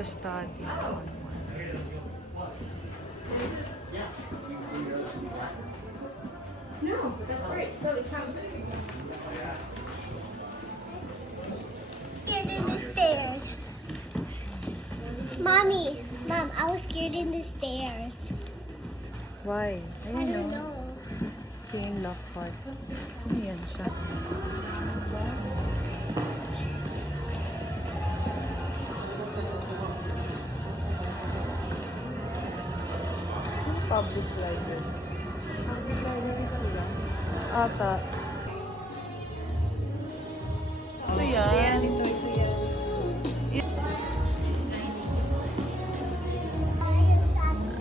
the study. No, but that's great. So it's come. Scared in the stairs. Mommy, Mom, I was scared in the stairs. Why? I don't know. Siya yung Lockhart. Ano yan siya? Public library. Public library sila. Ata. Ito yan.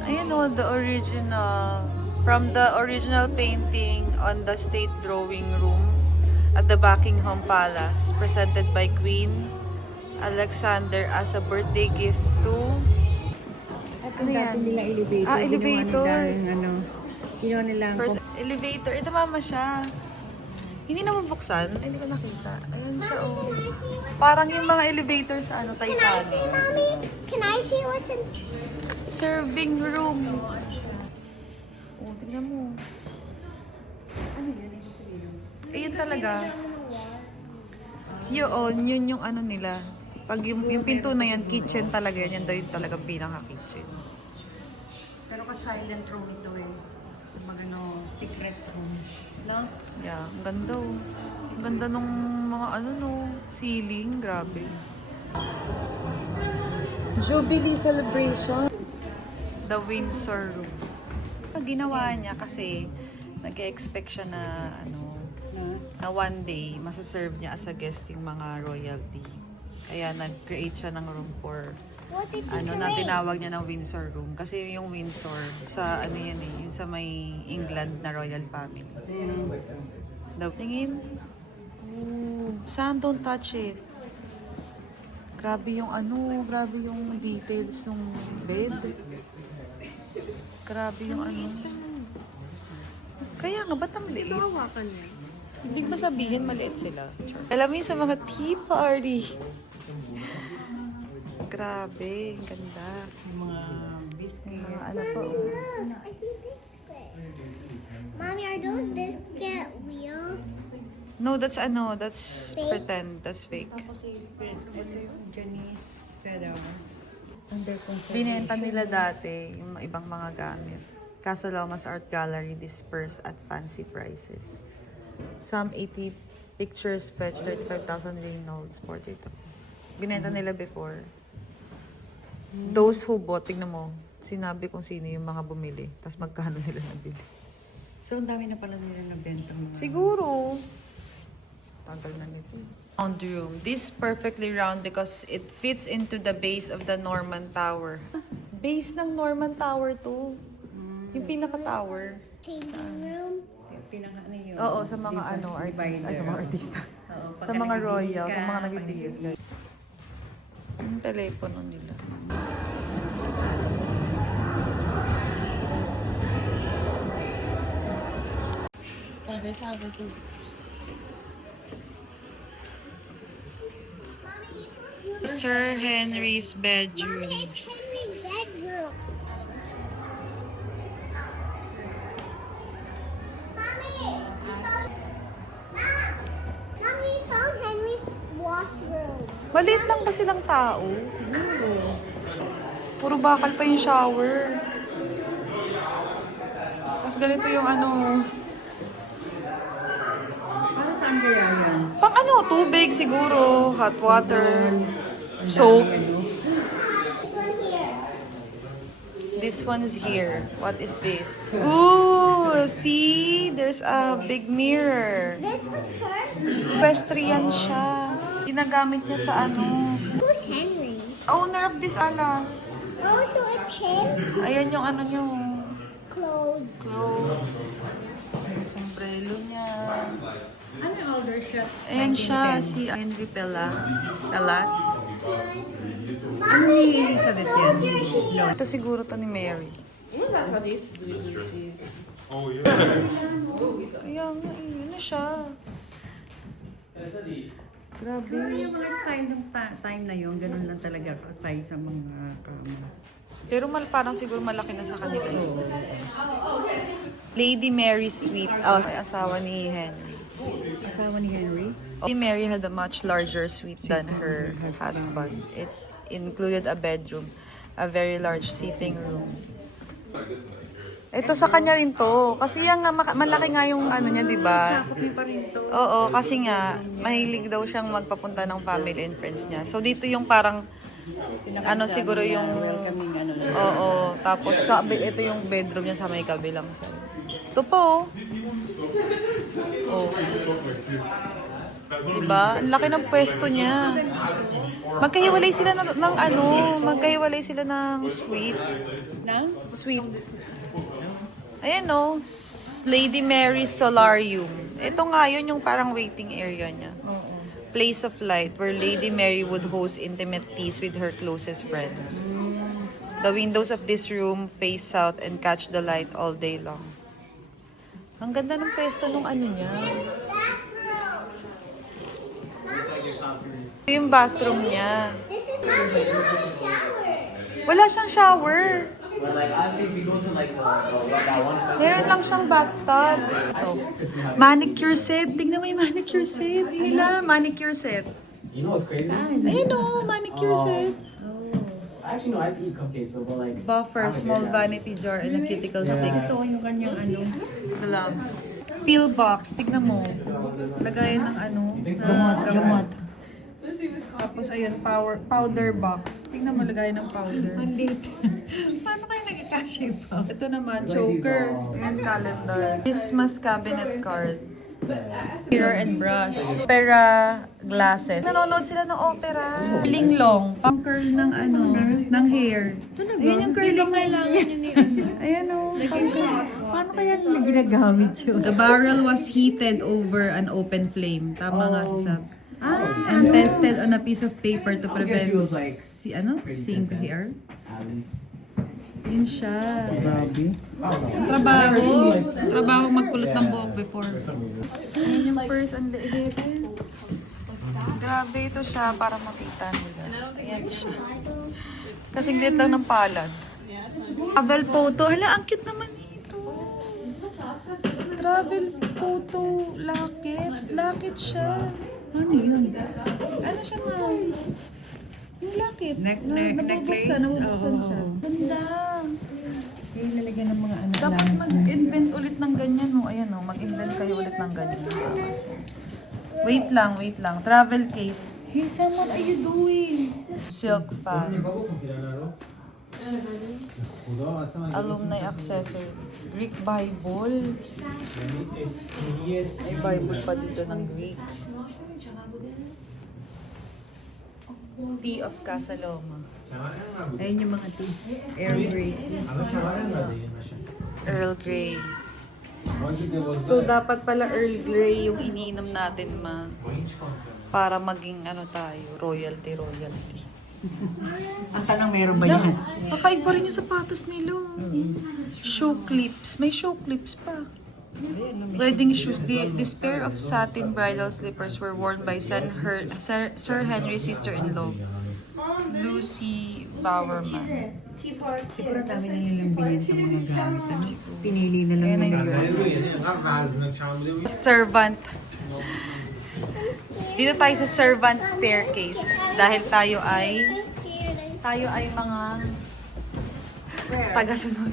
Ayan o, the original. From the original painting on the State Drawing Room at the Buckingham Palace, presented by Queen Alexander as a birthday gift to... Ano yan? Nila elevator. Elevator. Ginawa nilang First, elevator. Ito mama siya. Hindi na mabuksan. Hindi ko nakita. Ayan siya oh. Parang yung mga elevator sa Can I Titanic. see, Mommy? Can I see what's in? Serving room. Oh, tingnan mo. ano yun? Ayun talaga. Yun yung ano nila. Pag yung pinto na yan, kitchen talaga yan. Yan daw yung talagang pinaka-kitchen. Pero ka-silent room ito eh. Yung mga secret room. No? Yeah, ang ganda oh. Ang ganda nung mga ceiling. Grabe. Jubilee celebration. The Windsor Room. Ang ginawa niya kasi nag-expect siya na na one day masaserve niya as a guest yung mga royalty. Kaya nag-create siya ng room for What did you na create? tinawag niya ng Windsor Room. Kasi yung Windsor sa yan eh, yung sa may England na royal family. Tingin. Ooh, Sam, don't touch it. Grabe yung grabe yung details ng bed. Grabe yung Kaya nga, ba't ang liit? Hawakan niya. Hindi ba sabihin maliit sila? Alam mo yung sa mga tea party. Grabe, ang ganda. Yung mga business. Mga ano pa. Look, I see biscuit. Mommy, are those biscuit real? No, that's pretend. That's fake. Tapos ito yung Janice Stella. Under control. Binenta nila dati yung ibang mga gamit. Casa Lomas Art Gallery dispersed at fancy prices. Some 80 pictures fetched 35,000 notes, 42. Binenta nila before. Those who bought, tignan mo, sinabi kung sino yung mga bumili, tapos magkano nila nabili. So, ang dami na pala nila nabenta mga... Siguro. Tagal na nito. Round room. This perfectly round because it fits into the base of the Norman Tower. Base ng Norman Tower to. Yung pinaka-tower. Changing room? Pinaka yun. Oo, sa mga artista. Ay, sa mga artista. Oo, Sa mga royal, ka, sa mga nag-BS. Yung telepono nila. Sir Henry's bedroom. Mommy, it's Henry's bedroom. Mommy, found Henry's washroom. Maliit lang ba silang tao? Siguro. Puro bakal pa yung shower. Tapos ganito yung Para saan kaya yan? pang tubig siguro, hot water, soap. This one here. This one's here. What is this? Ooh, see? There's a big mirror. This was her. Equestrian siya. Ginagamit niya sa Who's Henry? owner of this alas. Oh, so it's him? Ayan yung niyo. Clothes. Clothes. Yung sombrero niya. Ano yung older shot? Ayan siya, si Henry Pelat. Ano ni Elizabeth yan? No. Ito siguro to ni Mary. Kaya nga, ano siya? Grabe. Yung mga style ng time na yun, ganun lang talaga size sa mga kama. Pero parang siguro malaki na sa kanila. Lady Mary Suite. Oh, asawa ni Henry. Asawa ni Henry? Lady Mary had a much larger suite than her husband. It included a bedroom, a very large sitting room. Ito sa kanya rin to. Kasi yan nga, malaki nga yung ano niya, di ba? Sakop niya pa rin to. Oo, kasi nga, mahilig daw siyang magpapunta ng family and friends niya. So, dito yung parang, ano siguro yung... Welcoming ano lang. Oo, tapos ito yung bedroom niya sa may kabilang side. Ito po. Oh. Diba? Ang laki ng pwesto niya. Magkahiwalay sila magkahiwalay sila ng suite. Nang? Suite. Ayan o, Lady Mary's Solarium. Ito nga yun yung parang waiting area niya. Oo. Place of light where Lady Mary would host intimate teas with her closest friends. The windows of this room face south and catch the light all day long. Ang ganda ng pwesto nung ano niya. Ito yung bathroom niya. This is mommy. Shower. Wala siyang shower. But like honestly, if you go to like that one place, Meron lang siyang bathtub. Ito. Manicure set. Tingnan mo yung manicure set nila. Manicure set. you know what's crazy? Ayun o, manicure set. Actually, no, I eat cupcakes, so but like. Buffer, I'm a small good guy. vanity jar, and a cuticle stick. Ito yung kanyang ano. Gloves. Peel box. Tignan mo. Lagayan ng ano. Gamot. Tapos ayun, powder box. Tingnan mo, lagayan ng powder. Ang late. Paano kayo nagkakasya pa? Ito naman, choker. Ayan, calendar. Christmas cabinet card. Mirror and brush. Opera glasses. Nanonood sila ng opera. Curling long. Pang curl ng ano, ng hair. Ayan yung curling. Kailangan yun ni Ayan o. Paano kaya nila ginagamit yun? The barrel was heated over an open flame. Tama nga si Sab. Ah, And tested on a piece of paper to prevent she was like sink hair. At least. Yun siya. Grabe. Trabaho magkulot ng buhok before. Ayan yung purse, ang liit. Grabe ito siya para makita nila. Ayan siya. Kasing liit lang ng palad. Travel photo. Hala, ang cute naman ito. Travel photo locket. Locket siya. ano yun? Ano siya ma? Yung locket. Necklace? Nabubuksan Oo. siya. Ganda. Yung lalagyan ng mga ano. Dapat lines na. mag-invent ulit ng ganyan, no? Ayan, no? Mag-invent kayo ulit ng ganyan. Wait lang. Travel case. Hey, Sam, what are you doing? Silk fan. Alumni accessory. Greek Bible. May Bible pa dito ng Greek. Tea of Casaloma. Ayun yung mga tea. Air Grey. Earl Grey. So, dapat pala Earl Grey yung iniinom natin, ma. Para maging ano tayo, royalty. Ang tanong, meron ba yan? Kakaiba rin yung sapatos nila. Shoe clips. May shoe clips pa. Wedding shoes. This pair of satin bridal slippers were worn by Sir Henry's sister-in-law, Lucy Bowerman. Siguro dami na nilang binentang mga gamit. Tapos pinili na lang Ayan nila. yung servant. Dito tayo sa servant staircase. Dahil tayo ay mga tagasunod.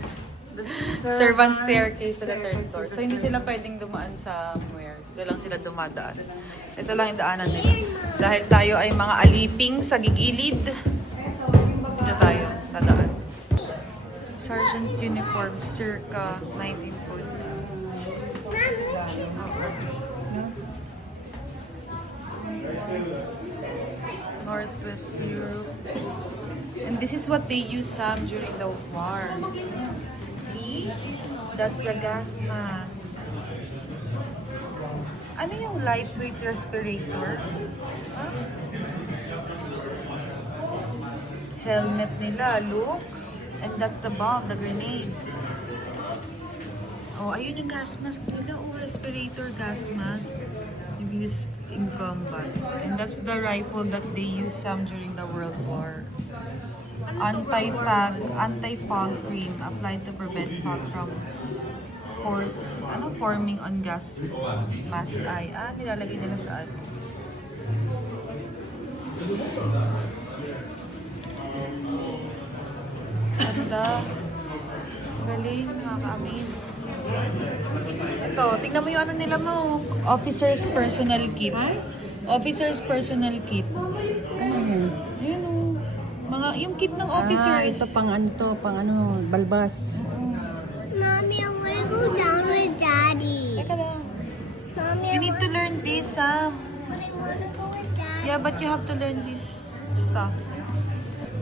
Servant staircase to the third floor. So, hindi sila pwedeng dumaan sa where. Dito lang sila dumadaan. Ito lang yung daanan nila. Dahil tayo ay mga aliping sa gigilid. Dito tayo dadaan. Sergeant uniform circa 1940. Northwest Europe. And this is what they use during the war. See? That's the gas mask. Ano yung lightweight respirator? Huh? Helmet nila, look. And that's the bomb, the grenade. Oh, ayun yung gas mask nila. Oh, respirator gas mask. You've used in combat. And that's the rifle that they used during the World War. Anti-fog cream applied to prevent fog from forming on gas mask eye. Nilalagay nila saan? Ganda. Galing, nakaka-amaze. Ito, tingnan mo yung ano nila mo. Officer's personal kit. Officer's personal kit. Ayun o. Yung kit ng officers. Ito pang ano, balbas. Mommy, I want to go down with Daddy. Teka lang. Mommy, You need to learn this, Sam. but I want to go with Daddy. Yeah, but you have to learn this stuff.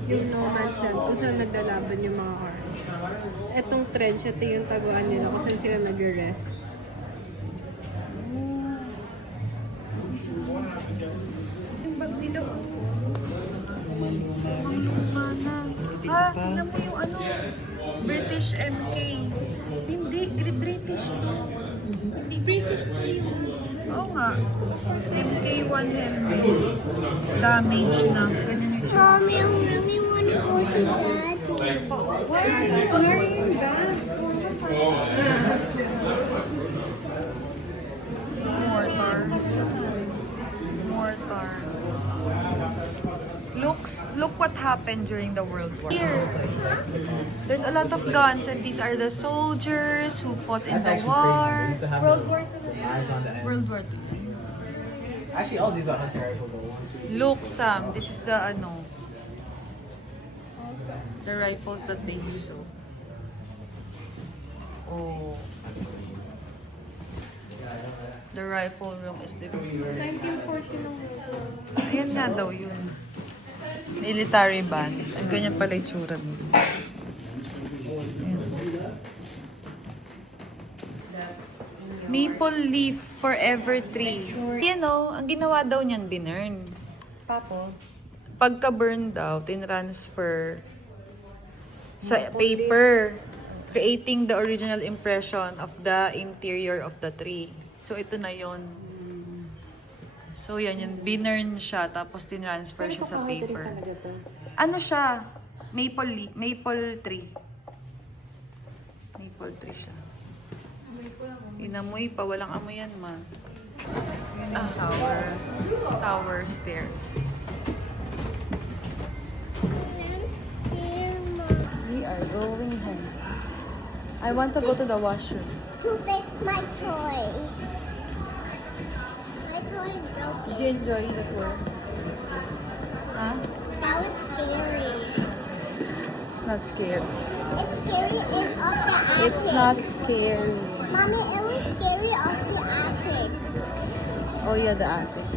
Yung no man's land, kung saan naglalaban yung mga army. So, etong trench, ito yung taguan nila kung saan sila nag-rest. Yung bag nila, Tingnan mo yung ano, British MK. Hindi, British to. Hindi British to yun. Oo nga. MK1 helmet. Damage na. Ganyan yung tsura. Mommy, I really want to go to Daddy. why are you wearing that? Mortar. Look what happened during the World War. Here, there's a lot of guns and these are the soldiers who fought in That's the actually crazy. They war. used to have World the War II. eyes on the end. World War II. Actually, all these are hunting rifles. The 1, 2. Look, Sam, this is the the rifles that they use. Oh. The rifle room is different. 1940 lang. Ayan nga daw yun. Military band. Ang ganyan pala yung tsura nila. Maple leaf forever tree. Yan o, ang ginawa daw niyan, binurn. Tapos, Pagka-burn daw, tinransfer sa paper, creating the original impression of the interior of the tree. So, ito na yon. So, yan, binurn siya, tapos tinransfer siya sa paper. Ano siya? Maple tree. Maple tree siya. Inamoy pa, walang amoy yan, ma. Yun ang tower. Tower stairs. We are going home. I want to go to the washroom. To fix my toy. My toy is broken. Did you enjoy the tour? Huh? That was scary. It's not scary. It's scary in up the attic. It's not scary. Mommy, it was scary up the attic. Oh yeah, the attic.